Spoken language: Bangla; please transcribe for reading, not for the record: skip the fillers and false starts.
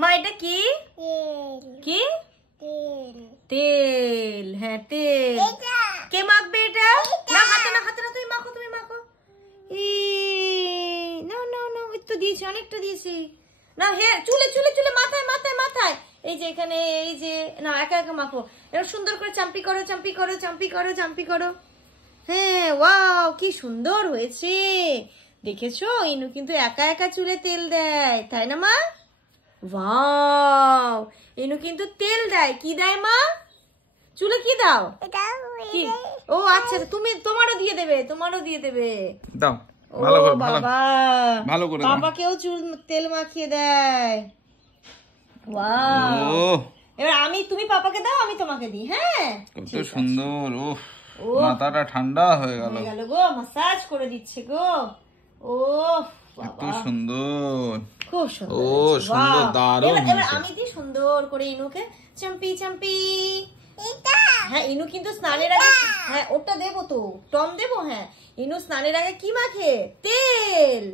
মা এটা কি কি তেল? হ্যাঁ তেল। কে মাখবে এটা? না হাতে না, হাতে না, তুমি মাখো, তুমি মাখো। না না না, ওই তো দিয়েছি, অনেকটা দিয়েছি। না হ্যাঁ, চুলে চুলে চুলে, মাথায় মাথায় মাথায়, এই যে এখানে, এই যে, না একা একা মাখো। এবার সুন্দর করে চাম্পি করো, চাম্পি করো, চাম্পি করো, চাম্পি করো। হ্যাঁ, ওয়াও কি সুন্দর হয়েছে। দেখেছো, ইনু কিন্তু একা একা চুলে তেল দেয়, তাই না মা? ওয়াও, ইনু কিন্তু তেল দেয়। কি দেয় মা? চুলে কি দাও? কি? ও আচ্ছা, তুমি তোমারও দিয়ে দেবে, তোমারও দিয়ে দেবে। দাও ভালো করে, বাবা, ভালো করে বাবাকেও চুল তেল মাখিয়ে দেয়। ওয়াও, এবার তুমি পাপাকে দাও, আমি তোমাকে দিই। হ্যাঁ, কত সুন্দর। মাথাটা ঠান্ডা হয়ে গেল গো, মাসাজ করে দিচ্ছে গো। ও কত সুন্দর, খুব সুন্দর। ও সুন্দর, দারুণ। এবার আমি দিই সুন্দর করে ইনুকে চাম্পি চাম্পি। হ্যাঁ, ইনু কিন্তু স্নানের আগে, হ্যাঁ ওটা দেবো তো, টম দেবো। হ্যাঁ, ইনু স্নানের আগে কি মাখে? তেল।